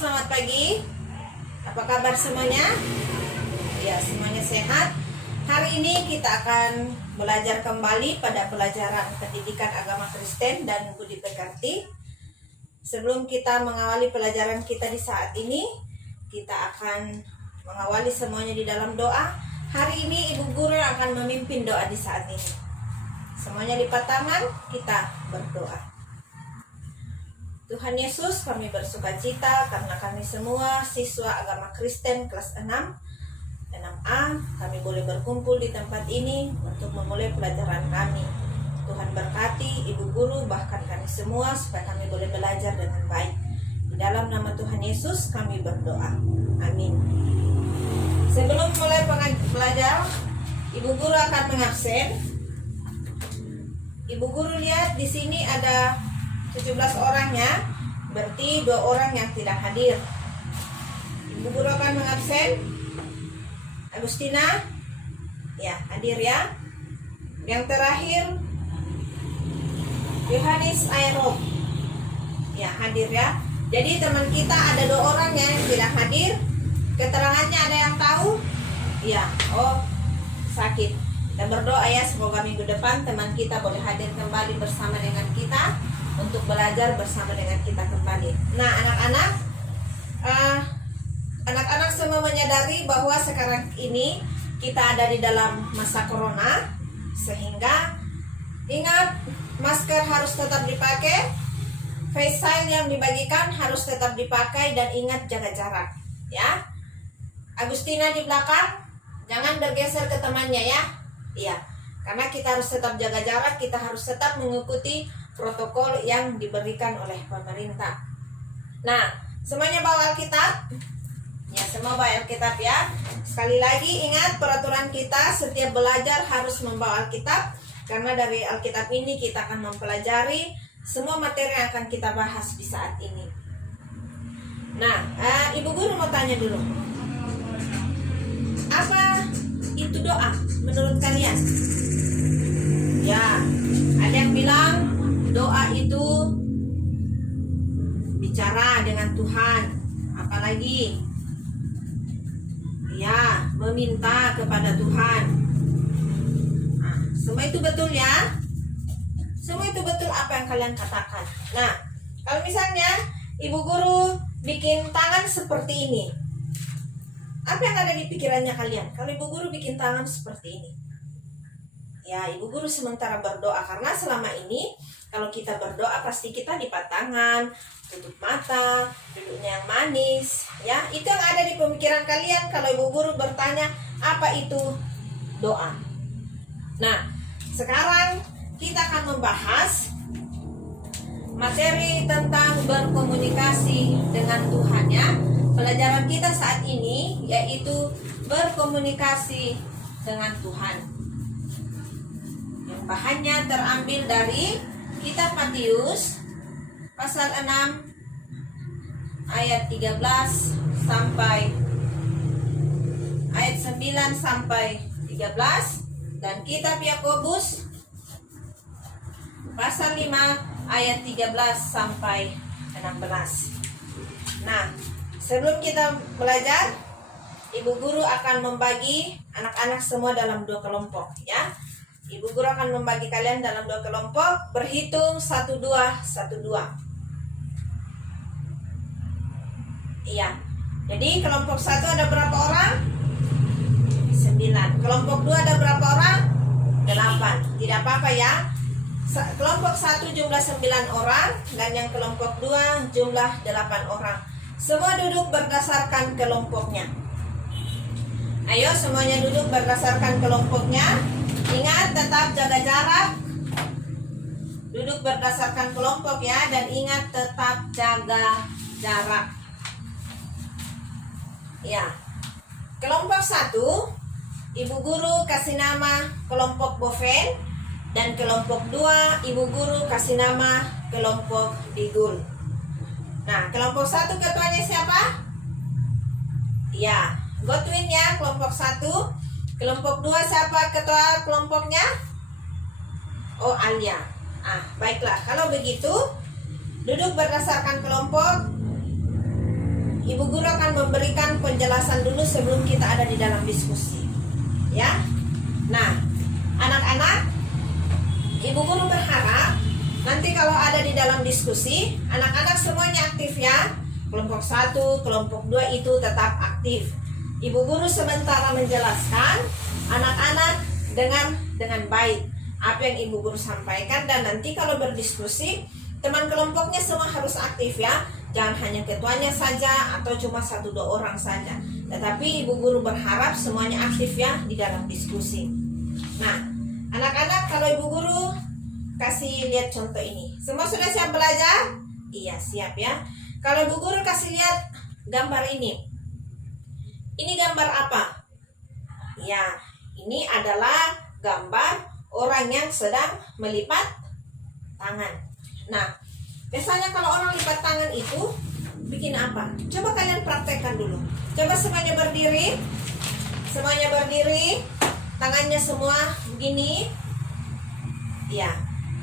selamat pagi. Apa kabar semuanya? Ya, semuanya sehat. Hari ini kita akan belajar kembali pada pelajaran pendidikan agama Kristen dan budi pekerti. Sebelum kita mengawali pelajaran kita di saat ini, kita akan mengawali semuanya di dalam doa. Hari ini Ibu Guru akan memimpin doa di saat ini. Semuanya lipat tangan, kita berdoa. Tuhan Yesus, kami bersuka cita karena kami semua siswa agama Kristen kelas 6, 6A, kami boleh berkumpul di tempat ini untuk memulai pelajaran kami. Tuhan berkati Ibu Guru, bahkan kami semua, supaya kami boleh belajar dengan baik. Di dalam nama Tuhan Yesus kami berdoa. Amin. Sebelum mulai belajar, Ibu Guru akan mengabsen. Ibu Guru lihat di sini ada 17 orangnya, berarti 2 orang yang tidak hadir. Ibu Guru akan mengabsen. Agustina, ya hadir ya. Yang terakhir Yohanes Aerob, ya hadir ya. Jadi teman kita ada 2 orang yang tidak hadir. Keterangannya ada yang tahu? Ya, sakit. Kita berdoa ya, semoga minggu depan teman kita boleh hadir kembali bersama dengan kita untuk belajar bersama dengan kita kembali. Nah, anak-anak semua menyadari bahwa sekarang ini kita ada di dalam masa corona, sehingga ingat, masker harus tetap dipakai, face shield yang dibagikan harus tetap dipakai, dan ingat jaga jarak ya. Agustina di belakang, jangan bergeser ke temannya ya. Iya, karena kita harus tetap jaga jarak, kita harus tetap mengikuti protokol yang diberikan oleh pemerintah. Nah, semuanya bawa Alkitab? Ya, semua bawa Alkitab ya. Sekali lagi ingat, peraturan kita setiap belajar harus membawa Alkitab, karena dari Alkitab ini kita akan mempelajari semua materi yang akan kita bahas di saat ini. Nah, Ibu Guru mau tanya dulu, apa itu doa menurut kalian? Ya, ada yang bilang doa itu bicara dengan Tuhan, apalagi ya meminta kepada Tuhan. Nah, semua itu betul ya? Semua itu betul apa yang kalian katakan. Nah, kalau misalnya Ibu Guru bikin tangan seperti ini, apa yang ada di pikirannya kalian kalau Ibu Guru bikin tangan seperti ini? Ya, Ibu Guru sementara berdoa, karena selama ini kalau kita berdoa pasti kita lipat tangan, tutup mata, duduknya yang manis ya. Itu yang ada di pemikiran kalian kalau Ibu Guru bertanya apa itu doa. Nah, sekarang kita akan membahas materi tentang berkomunikasi dengan Tuhan ya. Pelajaran kita saat ini yaitu berkomunikasi dengan Tuhan. Yang bahannya terambil dari Kitab Matius pasal 6 ayat 13 sampai ayat 9 sampai 13, dan Kitab Yakobus pasal 5 ayat 13 sampai 16. Nah, sebelum kita belajar, Ibu Guru akan membagi anak-anak semua dalam 2 kelompok ya. Ibu Guru akan membagi kalian dalam 2 kelompok, berhitung 1, 2, 1, 2. Iya. Jadi kelompok 1 ada berapa orang? 9. Kelompok 2 ada berapa orang? 8. Tidak apa-apa ya. Kelompok 1 jumlah 9 orang, dan yang kelompok 2 jumlah 8 orang. Semua duduk berdasarkan kelompoknya. Ayo semuanya duduk berdasarkan kelompoknya. Ingat, tetap jaga jarak. Duduk berdasarkan kelompok ya, dan ingat tetap jaga jarak. Ya. Kelompok 1, Ibu Guru kasih nama kelompok Boven, dan kelompok 2 Ibu Guru kasih nama kelompok Digul. Nah, kelompok 1 ketuanya siapa? Ya, Godwin ya, kelompok 1. Kelompok 2 siapa ketua kelompoknya? Oh, Alia. Baiklah, kalau begitu duduk berdasarkan kelompok. Ibu guru akan memberikan penjelasan dulu sebelum kita ada di dalam diskusi. Ya. Nah, anak-anak, ibu guru berharap nanti kalau ada di dalam diskusi, anak-anak semuanya aktif ya. Kelompok 1, kelompok 2 itu tetap aktif. Ibu guru sementara menjelaskan, anak-anak dengar dengan baik apa yang ibu guru sampaikan, dan nanti kalau berdiskusi, teman kelompoknya semua harus aktif ya. Jangan hanya ketuanya saja atau cuma 1-2 orang saja. Tetapi ibu guru berharap semuanya aktif ya di dalam diskusi. Nah, anak-anak, kalau ibu guru kasih lihat contoh ini. Semua sudah siap belajar? Iya, siap ya. Kalau ibu guru kasih lihat gambar ini. Ini gambar apa? Ya, ini adalah gambar orang yang sedang melipat tangan. Nah, biasanya kalau orang lipat tangan itu bikin apa? Coba kalian praktekkan dulu. Coba semuanya berdiri. Semuanya berdiri. Tangannya semua begini. Ya,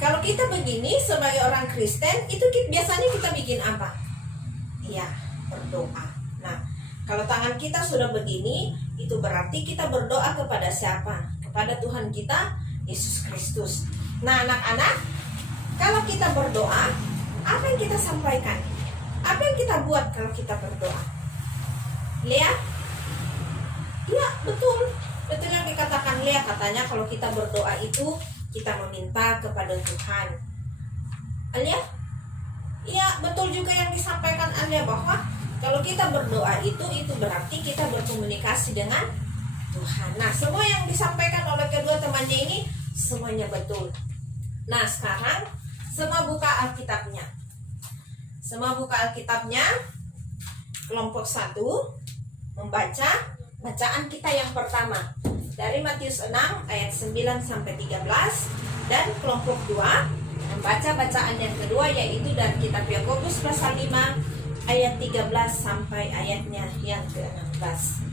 kalau kita begini sebagai orang Kristen, itu biasanya kita bikin apa? Ya, berdoa. Nah, kalau tangan kita sudah begini, itu berarti kita berdoa kepada siapa? Kepada Tuhan kita, Yesus Kristus. Nah, anak-anak, kalau kita berdoa, apa yang kita sampaikan? Apa yang kita buat kalau kita berdoa? Lihat? Iya, betul. Betul yang dikatakan Lea, katanya kalau kita berdoa itu kita meminta kepada Tuhan. Alia? Iya, betul juga yang disampaikan Alia, bahwa kalau kita berdoa itu berarti kita berkomunikasi dengan Tuhan. Nah, semua yang disampaikan oleh kedua temannya ini semuanya betul. Nah, sekarang semua buka Alkitabnya. Semua buka Alkitabnya. Kelompok 1 membaca bacaan kita yang pertama dari Matius 6 ayat 9 sampai 13, dan kelompok 2 membaca bacaan yang kedua yaitu dari kitab Yakobus pasal 5 ayat 13 sampai ayatnya yang ke-16.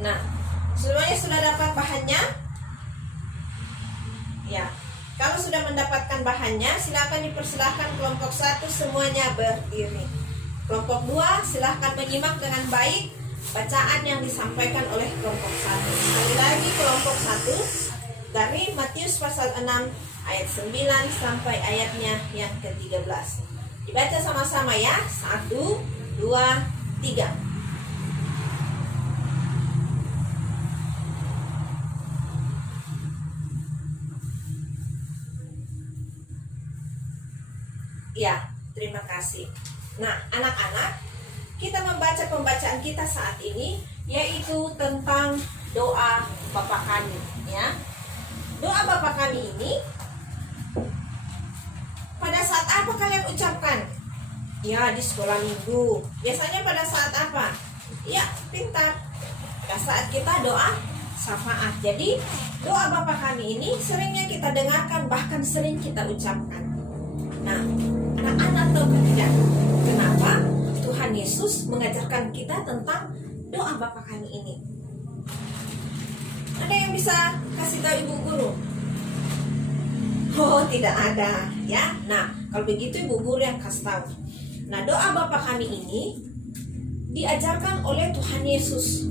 Nah, semuanya sudah dapat bahannya? Ya. Kalau sudah mendapatkan bahannya, silakan dipersilahkan kelompok 1 semuanya berdiri. Kelompok 2 silahkan menyimak dengan baik bacaan yang disampaikan oleh kelompok 1. Sekali lagi, kelompok 1 dari Matius pasal 6 ayat 9 sampai ayatnya yang ke-13. Dibaca sama-sama ya. 1, 2, 3. Ya, terima kasih. Nah, anak-anak, kita membaca pembacaan kita saat ini yaitu tentang doa Bapa Kami, ya. Doa Bapa Kami ini pada saat apa kalian ucapkan? Ya, di sekolah minggu. Biasanya pada saat apa? Ya, pintar. Pada saat kita doa syafaat. Jadi, doa Bapa Kami ini seringnya kita dengarkan, bahkan sering kita ucapkan. Nah, anak-anak tahu tidak kenapa Tuhan Yesus mengajarkan kita tentang doa Bapa Kami ini? Ada yang bisa kasih tahu ibu guru? Oh, tidak ada ya. Nah, kalau begitu ibu guru yang kasih tahu. Nah, doa Bapa Kami ini diajarkan oleh Tuhan Yesus.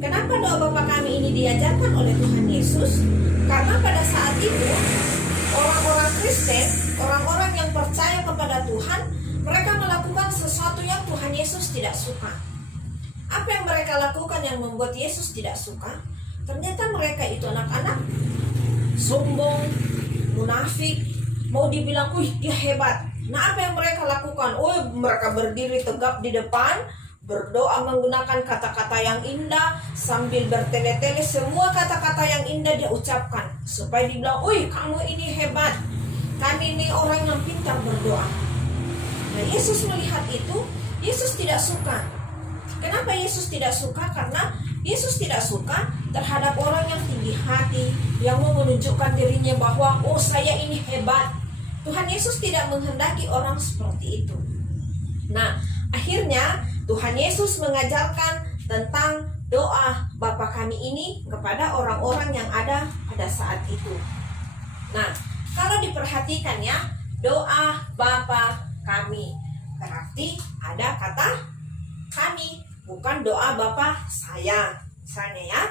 Kenapa doa Bapa Kami ini diajarkan oleh Tuhan Yesus? Karena pada saat itu orang-orang Kristen, orang-orang yang percaya kepada Tuhan, mereka melakukan sesuatu yang Tuhan Yesus tidak suka. Apa yang mereka lakukan yang membuat Yesus tidak suka? Ternyata mereka itu anak-anak sombong, munafik, mau dibilang, wih dia hebat. Nah, apa yang mereka lakukan? Oh, mereka berdiri tegap di depan, berdoa menggunakan kata-kata yang indah, sambil bertele-tele semua kata-kata yang indah dia ucapkan, supaya dibilang, wih kamu ini hebat, kami ini orang yang pintar berdoa. Nah, Yesus melihat itu, Yesus tidak suka. Kenapa Yesus tidak suka? Karena Yesus tidak suka terhadap orang yang tinggi hati, yang mau menunjukkan dirinya bahwa, oh saya ini hebat. Tuhan Yesus tidak menghendaki orang seperti itu. Nah, akhirnya Tuhan Yesus mengajarkan tentang doa Bapa Kami ini kepada orang-orang yang ada pada saat itu. Nah, kalau diperhatikan ya, doa Bapa Kami berarti ada kata bukan doa Bapa saya, misalnya ya.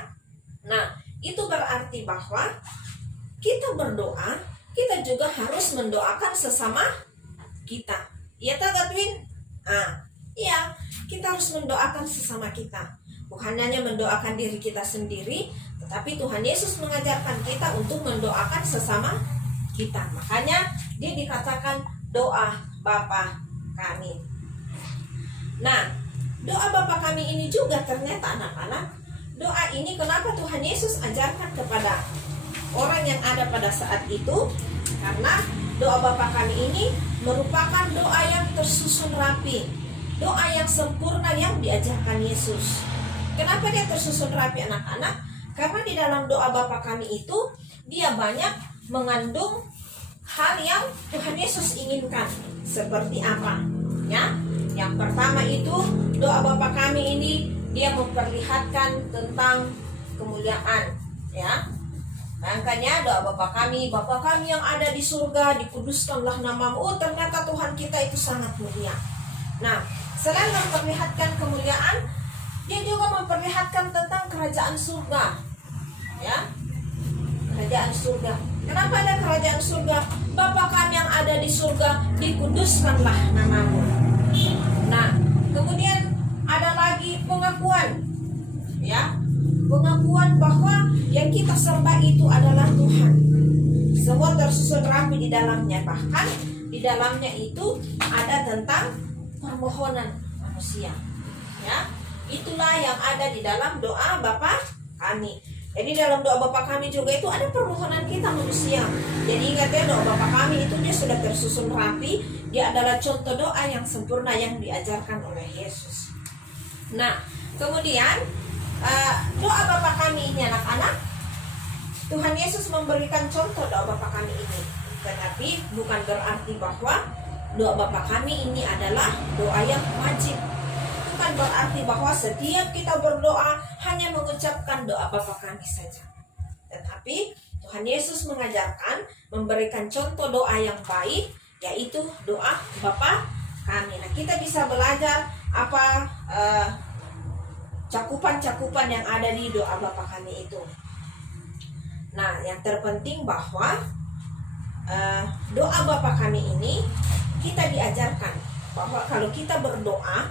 Nah, itu berarti bahwa kita berdoa, kita juga harus mendoakan sesama kita. Iya tak Godwin? Iya, kita harus mendoakan sesama kita. Bukan hanya mendoakan diri kita sendiri, tetapi Tuhan Yesus mengajarkan kita untuk mendoakan sesama kita. Makanya dia dikatakan doa Bapa kami. Nah, doa Bapa kami ini juga ternyata anak-anak, doa ini kenapa Tuhan Yesus ajarkan kepada orang yang ada pada saat itu? Karena doa Bapa kami ini merupakan doa yang tersusun rapi, doa yang sempurna yang diajarkan Yesus. Kenapa dia tersusun rapi anak-anak? Karena di dalam doa Bapa kami itu dia banyak mengandung hal yang Tuhan Yesus inginkan. Seperti apa? Ya, yang pertama itu doa Bapa kami ini dia memperlihatkan tentang kemuliaan. Ya, makanya doa Bapa kami yang ada di surga, dikuduskanlah namamu. Oh, ternyata Tuhan kita itu sangat mulia. Nah, selain memperlihatkan kemuliaan, dia juga memperlihatkan tentang kerajaan surga. Ya, kerajaan surga. Kenapa ada kerajaan surga? Bapa kami yang ada di surga, dikuduskanlah namamu. Nah, kemudian ada lagi pengakuan. Ya, pengakuan bahwa yang kita sembah itu adalah Tuhan. Semua tersusun rapi di dalamnya. Bahkan di dalamnya itu ada tentang permohonan manusia. Ya, itulah yang ada di dalam doa Bapa kami. Jadi dalam doa Bapa kami juga itu ada permohonan kita manusia. Jadi ingat ya, doa Bapa kami itu dia sudah tersusun rapi. Dia adalah contoh doa yang sempurna yang diajarkan oleh Yesus. Nah, kemudian doa Bapa kami ini anak-anak, Tuhan Yesus memberikan contoh doa Bapa kami ini. Tetapi bukan berarti bahwa doa Bapa kami ini adalah doa yang wajib. Bukan berarti bahwa setiap kita berdoa hanya mengucapkan doa Bapa kami saja. Tetapi Tuhan Yesus mengajarkan, memberikan contoh doa yang baik, yaitu doa Bapa kami. Nah, kita bisa belajar apa cakupan-cakupan yang ada di doa Bapa kami itu. Nah, yang terpenting bahwa doa Bapa kami ini kita diajarkan bahwa kalau kita berdoa,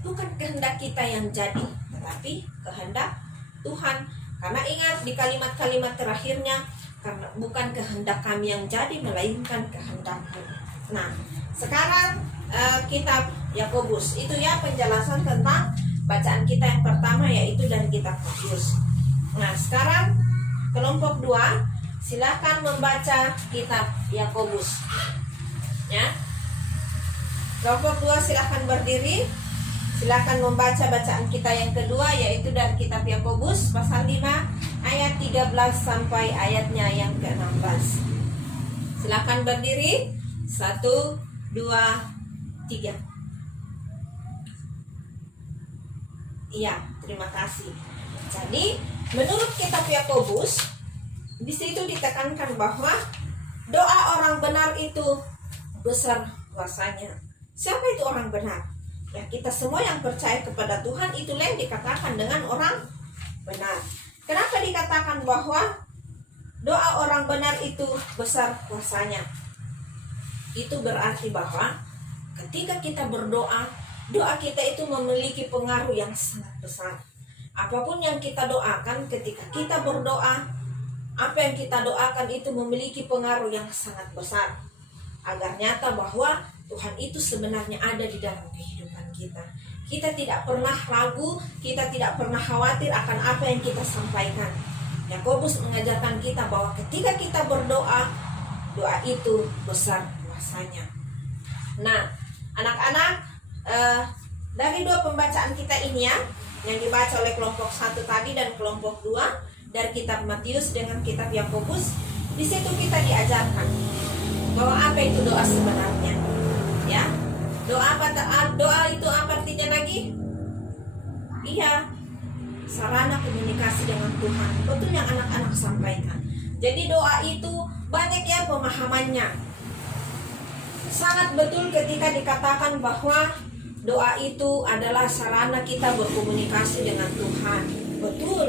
bukan kehendak kita yang jadi, tetapi kehendak Tuhan. Karena ingat di kalimat-kalimat terakhirnya, karena bukan kehendak kami yang jadi, melainkan kehendak-Mu. Nah, sekarang kitab Yakobus itu ya penjelasan tentang bacaan kita yang pertama, yaitu dari kitab Yakobus. Nah, sekarang kelompok 2 silakan membaca kitab Yakobus. Ya, kelompok 2 silakan berdiri. Silakan membaca bacaan kita yang kedua, yaitu dari kitab Yakobus pasal 5 ayat 13 sampai ayatnya yang ke-16. Silakan berdiri. 1, 2, 3. Iya, terima kasih. Jadi, menurut kitab Yakobus, di situ ditekankan bahwa doa orang benar itu besar kuasanya. Siapa itu orang benar? Ya, kita semua yang percaya kepada Tuhan, itulah yang dikatakan dengan orang benar. Kenapa dikatakan bahwa doa orang benar itu besar kuasanya? Itu berarti bahwa ketika kita berdoa, doa kita itu memiliki pengaruh yang sangat besar. Apapun yang kita doakan, ketika kita berdoa, apa yang kita doakan itu memiliki pengaruh yang sangat besar. Agar nyata bahwa Tuhan itu sebenarnya ada di dalam kehidupan kita. Kita tidak pernah ragu, kita tidak pernah khawatir akan apa yang kita sampaikan. Yakobus mengajarkan kita bahwa ketika kita berdoa, doa itu besar kuasanya. Nah, anak-anak, dari 2 pembacaan kita ini ya, yang dibaca oleh kelompok 1 tadi dan kelompok 2 dari kitab Matius dengan kitab Yakobus, di situ kita diajarkan bahwa apa itu doa sebenarnya. Ya, doa itu apa artinya lagi? Iya, sarana komunikasi dengan Tuhan. Betul yang anak-anak sampaikan. Jadi doa itu banyak ya pemahamannya. Sangat betul ketika dikatakan bahwa doa itu adalah sarana kita berkomunikasi dengan Tuhan. Betul.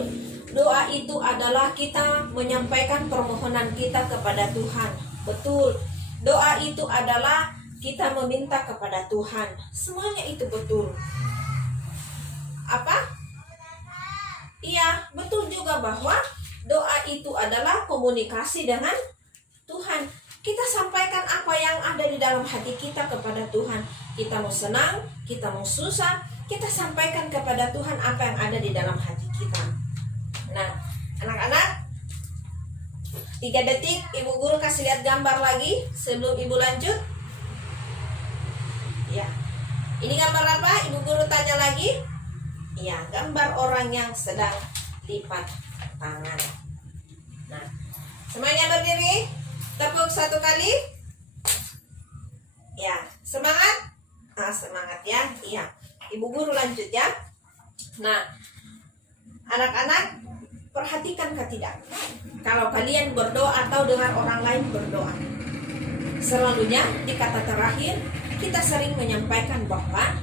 Doa itu adalah kita menyampaikan permohonan kita kepada Tuhan. Betul. Doa itu adalah kita meminta kepada Tuhan. Semuanya itu betul. Apa? Iya, betul juga bahwa doa itu adalah komunikasi dengan Tuhan. Kita sampaikan apa yang ada di dalam hati kita kepada Tuhan. Kita mau senang, kita mau susah, kita sampaikan kepada Tuhan apa yang ada di dalam hati kita. Nah, anak-anak, 3 detik Ibu Guru kasih lihat gambar lagi sebelum Ibu lanjut. Ya, ini gambar apa? Ibu Guru tanya lagi. Ya, gambar orang yang sedang lipat tangan. Nah, semuanya berdiri. Tepuk 1 kali. Ya, semangat. Nah, semangat ya. Iya. Ibu Guru lanjut ya. Nah, anak-anak, perhatikan tidak? Kalau kalian berdoa atau dengar orang lain berdoa, selalunya di kata terakhir kita sering menyampaikan bahwa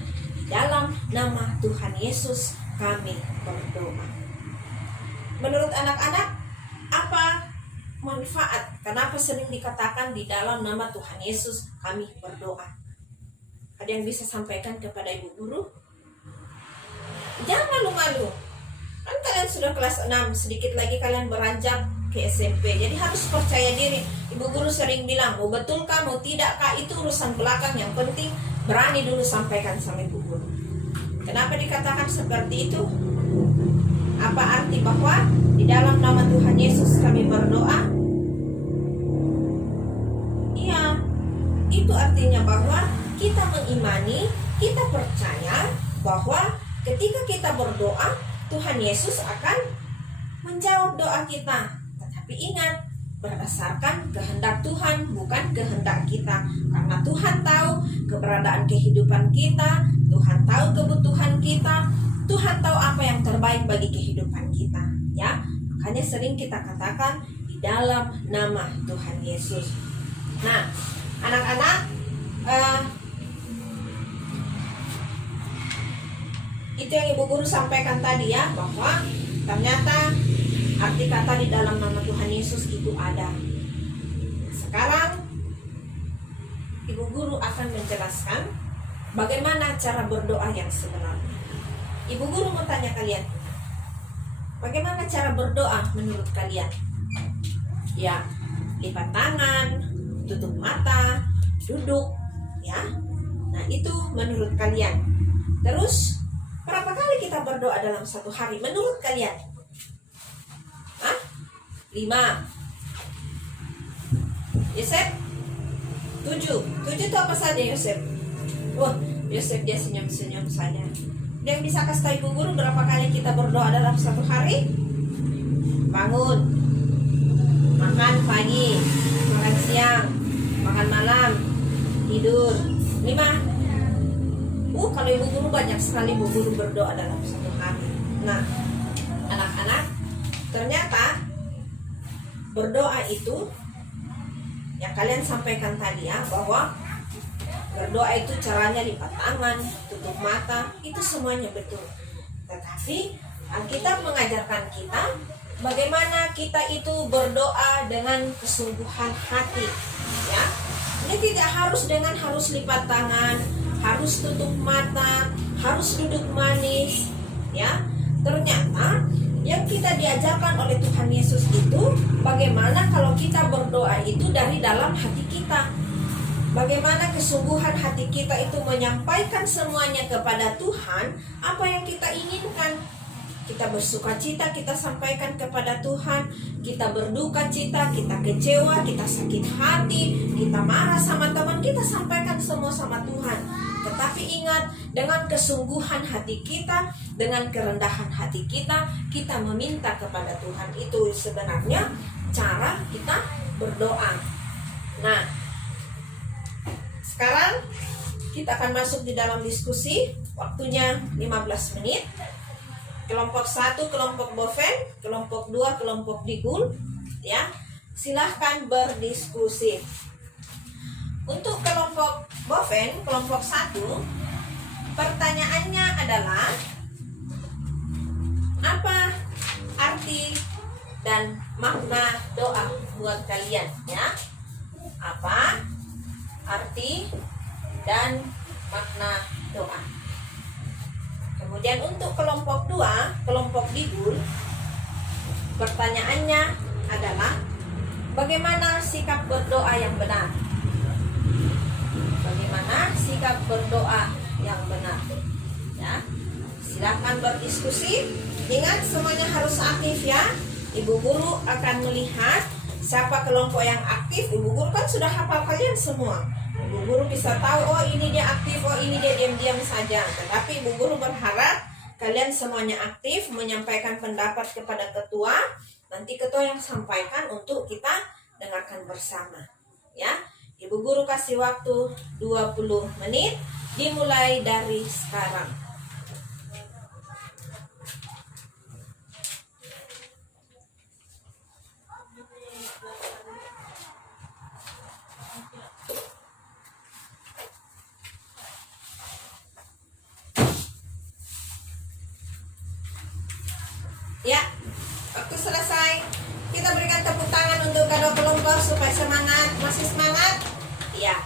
dalam nama Tuhan Yesus kami berdoa. Menurut anak-anak, apa manfaat? Kenapa sering dikatakan di dalam nama Tuhan Yesus kami berdoa? Ada yang bisa sampaikan kepada Ibu Guru? Jangan malu-malu. Kan kalian sudah kelas 6, sedikit lagi kalian beranjak ke SMP. Jadi harus percaya diri. Ibu Guru sering bilang, mau betul kah, mau tidak kah, itu urusan belakang. Yang penting berani dulu sampaikan sama Ibu Guru. Kenapa dikatakan seperti itu? Apa arti bahwa di dalam nama Tuhan Yesus kami berdoa? Iya, itu artinya bahwa kita mengimani, kita percaya bahwa ketika kita berdoa, Tuhan Yesus akan menjawab doa kita. Tetapi ingat, berdasarkan kehendak Tuhan, bukan kehendak kita. Karena Tuhan tahu keberadaan kehidupan kita, Tuhan tahu kebutuhan kita, Tuhan tahu apa yang terbaik bagi kehidupan kita. Ya, makanya sering kita katakan di dalam nama Tuhan Yesus. Nah, anak-anak, itu yang Ibu Guru sampaikan tadi ya, bahwa ternyata arti kata di dalam nama Tuhan Yesus itu ada. Sekarang Ibu Guru akan menjelaskan bagaimana cara berdoa yang sebenarnya. Ibu Guru mau tanya kalian, bagaimana cara berdoa menurut kalian? Ya, lipat tangan, tutup mata, duduk, ya. Nah, itu menurut kalian. Terus, berapa kali kita berdoa dalam satu hari menurut kalian? 5. Yosef? 7. 7 itu apa saja Yosef? Wah, Yosef dia senyum-senyum saja. Dia yang bisa kasih tahu Ibu Guru berapa kali kita berdoa dalam satu hari? Bangun, makan pagi, makan siang, makan malam, tidur. 5. Kalau Ibu Guru banyak sekali Ibu Guru berdoa dalam satu hari. Nah, anak-anak, ternyata berdoa itu yang kalian sampaikan tadi ya, bahwa berdoa itu caranya lipat tangan, tutup mata, itu semuanya betul. Tetapi Alkitab mengajarkan kita bagaimana kita itu berdoa dengan kesungguhan hati, ya. Ini tidak harus harus lipat tangan, harus tutup mata, harus duduk manis, ya. Ternyata yang kita diajarkan oleh Tuhan Yesus itu bagaimana kalau kita berdoa itu dari dalam hati kita. Bagaimana kesungguhan hati kita itu menyampaikan semuanya kepada Tuhan, apa yang kita inginkan. Kita bersuka cita, kita sampaikan kepada Tuhan. Kita berduka cita, kita kecewa, kita sakit hati, kita marah sama teman, kita sampaikan semua sama Tuhan. Tetapi ingat, dengan kesungguhan hati kita, dengan kerendahan hati kita, kita meminta kepada Tuhan. Itu sebenarnya cara kita berdoa. Nah, sekarang kita akan masuk di dalam diskusi. Waktunya 15 menit. Kelompok 1, kelompok Boven, kelompok 2, kelompok Digul, ya. Silahkan berdiskusi. Untuk kelompok Boven, kelompok 1, Pertanyaannya adalah, apa arti dan makna doa buat kalian ya? Apa arti dan makna doa? Kemudian untuk kelompok 2, kelompok Bibul, pertanyaannya adalah, bagaimana sikap berdoa yang benar? Bagaimana sikap berdoa yang benar? Ya, silakan berdiskusi. Ingat, semuanya harus aktif ya. Ibu guru akan melihat siapa kelompok yang aktif. Ibu guru kan sudah hafal kalian semua. Ibu guru bisa tahu, oh ini dia aktif, oh ini dia diam-diam saja. Tetapi ibu guru berharap kalian semuanya aktif, menyampaikan pendapat kepada ketua. Nanti ketua yang sampaikan untuk kita dengarkan bersama. Ya, ibu guru kasih waktu 20 menit, dimulai dari sekarang. Ya, waktu selesai. Kita berikan tepuk tangan untuk kedua kelompok supaya semangat. Masih semangat? Ya.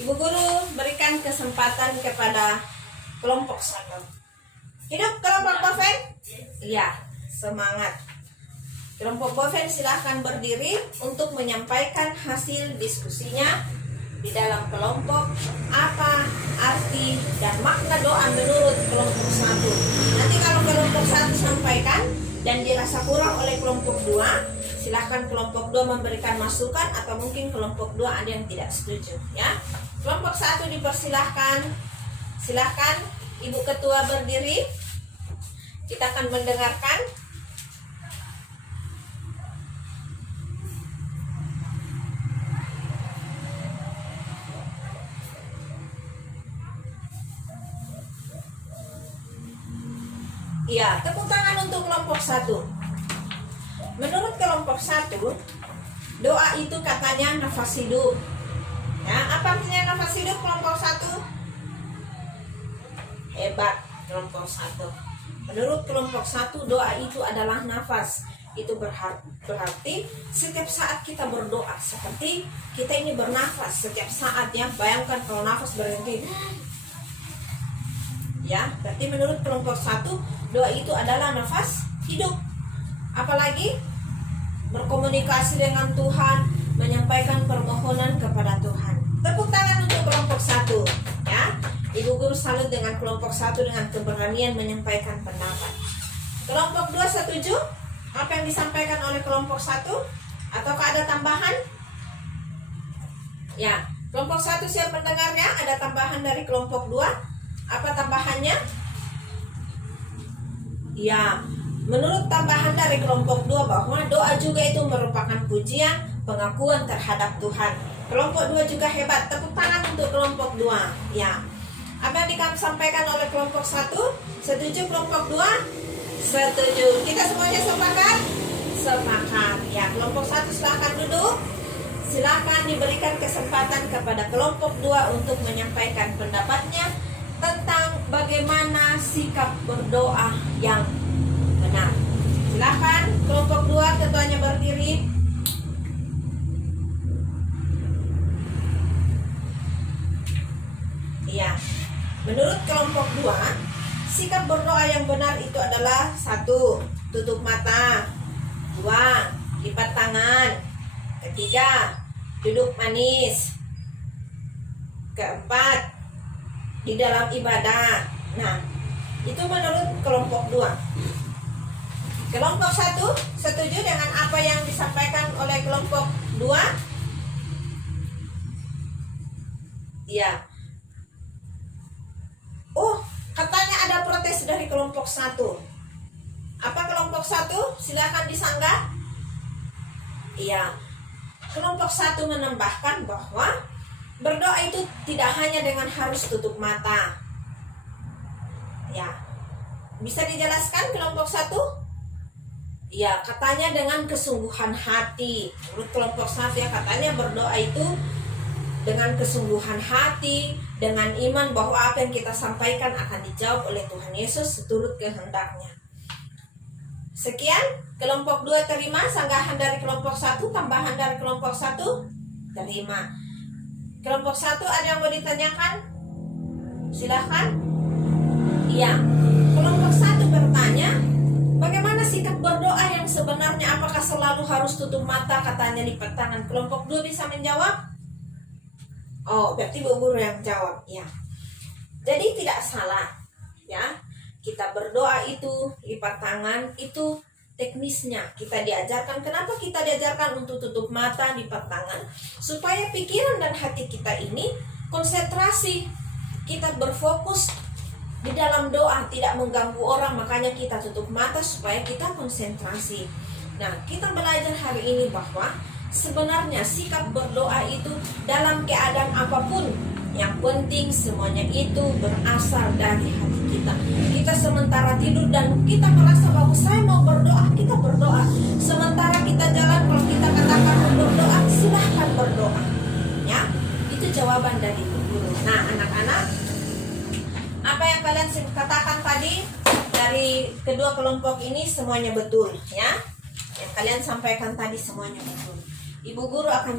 Ibu guru berikan kesempatan kepada kelompok 1. Hidup kelompok Boven? Ya, semangat. Kelompok Boven silahkan berdiri untuk menyampaikan hasil diskusinya di dalam kelompok. Apa arti dan makna doa menurut kelompok 1? Nanti kalau kelompok 1 sampaikan dan dirasa kurang oleh kelompok 2, silahkan kelompok 2 memberikan masukan, atau mungkin kelompok 2 ada yang tidak setuju ya. Kelompok 1 dipersilahkan. Silahkan Ibu Ketua berdiri. Kita akan mendengarkan. Ya, tepuk tangan untuk kelompok 1. Menurut kelompok 1, doa itu katanya nafas hidup. Ya, apa artinya nafas hidup kelompok 1? Hebat kelompok 1. Menurut kelompok 1, doa itu adalah nafas. Itu berarti setiap saat kita berdoa, seperti kita ini bernafas setiap saat ya. Bayangkan kalau nafas berhenti. Ya, berarti menurut kelompok 1, doa itu adalah nafas hidup. Apalagi berkomunikasi dengan Tuhan, menyampaikan permohonan kepada Tuhan. Tepuk tangan untuk kelompok 1 ya. Ibu guru salut dengan kelompok 1 dengan keberanian menyampaikan pendapat. Kelompok 2 setuju apa yang disampaikan oleh kelompok 1? Ataukah ada tambahan? Ya, kelompok 1 siap mendengarnya. Ada tambahan dari kelompok 2? Apa tambahannya? Ya, menurut tambahan dari kelompok 2 bahwa doa juga itu merupakan pujian, pengakuan terhadap Tuhan. Kelompok 2 juga hebat. Tepuk tangan untuk kelompok 2. Ya. Apa yang disampaikan oleh kelompok 1? Setuju kelompok 2? Setuju. Kita semuanya sepakat? Sepakat. Ya, kelompok 1 silakan duduk. Silakan diberikan kesempatan kepada kelompok 2 untuk menyampaikan pendapatnya tentang bagaimana sikap berdoa yang benar. Silakan kelompok 2, ketuanya berdiri. Iya. Menurut kelompok 2, sikap berdoa yang benar itu adalah 1. Tutup mata. 2. Lipat tangan. 3. Duduk manis. 4. Di dalam ibadah. Nah, itu menurut kelompok 2. Kelompok 1 setuju dengan apa yang disampaikan oleh kelompok 2? Iya. Oh, katanya ada protes dari kelompok 1. Apa kelompok 1? Silakan disanggah. Iya. Kelompok 1 menambahkan bahwa berdoa itu tidak hanya dengan harus tutup mata. Ya. Bisa dijelaskan kelompok 1? Ya, katanya dengan kesungguhan hati. Menurut kelompok 1 ya, katanya berdoa itu dengan kesungguhan hati, dengan iman bahwa apa yang kita sampaikan akan dijawab oleh Tuhan Yesus seturut kehendaknya. Sekian, kelompok 2 terima, sanggahan dari kelompok 1, tambahan dari kelompok 1 terima. Kelompok 1 ada yang mau ditanyakan? Silahkan. Iya. Kelompok 1 bertanya, bagaimana sikap berdoa yang sebenarnya? Apakah selalu harus tutup mata, katanya lipat tangan? Kelompok 2 bisa menjawab? Oh, berarti Bu Guru yang jawab. Ya. Jadi tidak salah, ya. Kita berdoa itu lipat tangan, itu teknisnya kita diajarkan. Kenapa kita diajarkan untuk tutup mata, lipat tangan? Supaya pikiran dan hati kita ini konsentrasi, kita berfokus di dalam doa, tidak mengganggu orang. Makanya kita tutup mata supaya kita konsentrasi. Nah, kita belajar hari ini bahwa sebenarnya sikap berdoa itu dalam keadaan apapun, yang penting semuanya itu berasal dari hati kita. Kita sementara tidur dan kita merasa bahwa saya mau berdoa, kita berdoa. Sementara kita jalan, kalau kita katakan mau berdoa, silahkan berdoa. Ya, itu jawaban dari guru. Nah, anak-anak, apa yang kalian katakan tadi dari kedua kelompok ini semuanya betul, ya. Yang kalian sampaikan tadi semuanya betul. Ibu guru akan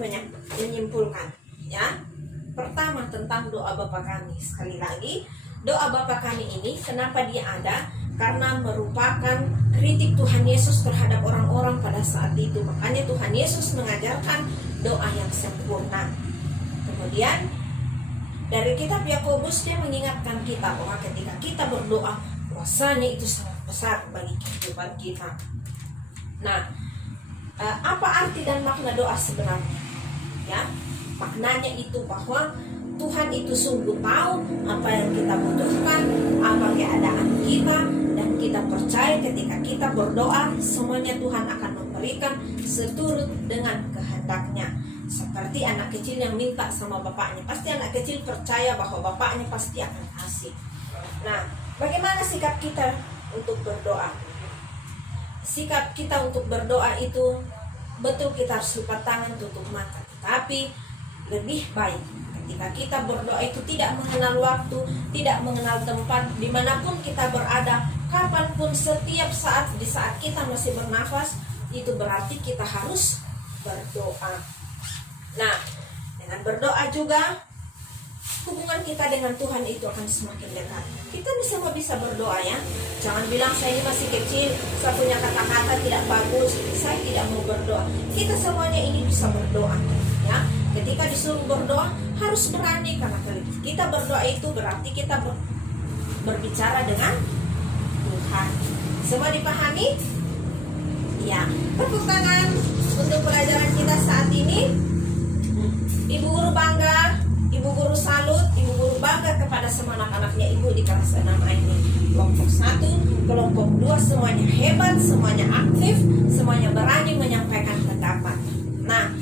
menyimpulkan, ya. Pertama, tentang doa Bapa Kami. Sekali lagi, doa Bapa Kami ini kenapa dia ada? Karena merupakan kritik Tuhan Yesus terhadap orang-orang pada saat itu. Makanya Tuhan Yesus mengajarkan doa yang sempurna. Kemudian dari kitab Yakobus dia mengingatkan kita bahwa ketika kita berdoa, kuasanya itu sangat besar bagi kehidupan kita. Nah, apa arti dan makna doa sebenarnya? Ya, maknanya itu bahwa Tuhan itu sungguh tahu apa yang kita butuhkan, apa keadaan kita, dan kita percaya ketika kita berdoa, semuanya Tuhan akan memberikan seturut dengan kehendaknya. Seperti anak kecil yang minta sama bapaknya, pasti anak kecil percaya bahwa bapaknya pasti akan kasih. Nah, bagaimana sikap kita untuk berdoa? Sikap kita untuk berdoa itu betul kita harus lipat tangan, tutup mata. Tapi lebih baik ketika kita berdoa itu tidak mengenal waktu, tidak mengenal tempat, dimanapun kita berada, kapanpun, setiap saat, di saat kita masih bernafas, itu berarti kita harus berdoa. Nah, dengan berdoa juga hubungan kita dengan Tuhan itu akan semakin dekat. Kita bisa berdoa, ya. Jangan bilang saya ini masih kecil, saya punya kata-kata tidak bagus, saya tidak mau berdoa. Kita semuanya ini bisa berdoa, ya. Ketika disuruh berdoa harus berani, karena kita berdoa itu berarti kita berbicara dengan Tuhan. Semua dipahami? Ya. Tepuk tangan untuk pelajaran kita saat ini. Ibu guru bangga, ibu guru salut, ibu guru bangga kepada semua anak-anaknya ibu di kelas 6 ini. Kelompok 1, kelompok 2 semuanya hebat, semuanya aktif, semuanya berani menyampaikan pendapat. Nah,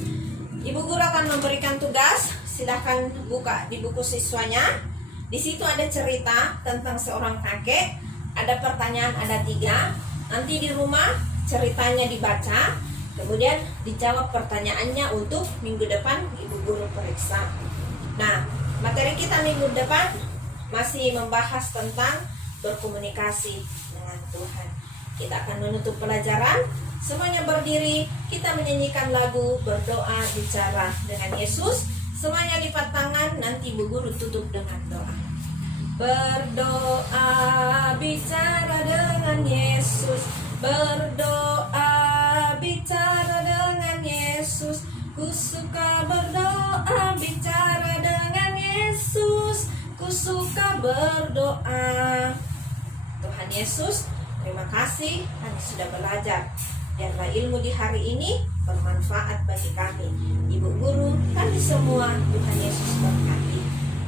ibu guru akan memberikan tugas, silahkan buka di buku siswanya. Di situ ada cerita tentang seorang kakek, ada pertanyaan, ada 3. Nanti di rumah ceritanya dibaca, kemudian dijawab pertanyaannya untuk minggu depan ibu guru periksa. Nah, materi kita minggu depan masih membahas tentang berkomunikasi dengan Tuhan. Kita akan menutup pelajaran. Semuanya berdiri, kita menyanyikan lagu berdoa bicara dengan Yesus. Semuanya lipat tangan, nanti ibu guru tutup dengan doa. Berdoa bicara dengan Yesus, berdoa bicara dengan Yesus. Ku suka berdoa bicara dengan Yesus, ku suka berdoa. Tuhan Yesus, terima kasih kami sudah belajar. Biarlah ilmu di hari ini bermanfaat bagi kami. Ibu guru, kami semua, Tuhan Yesus berkati.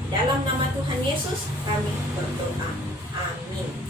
Di dalam nama Tuhan Yesus kami berdoa. Amin.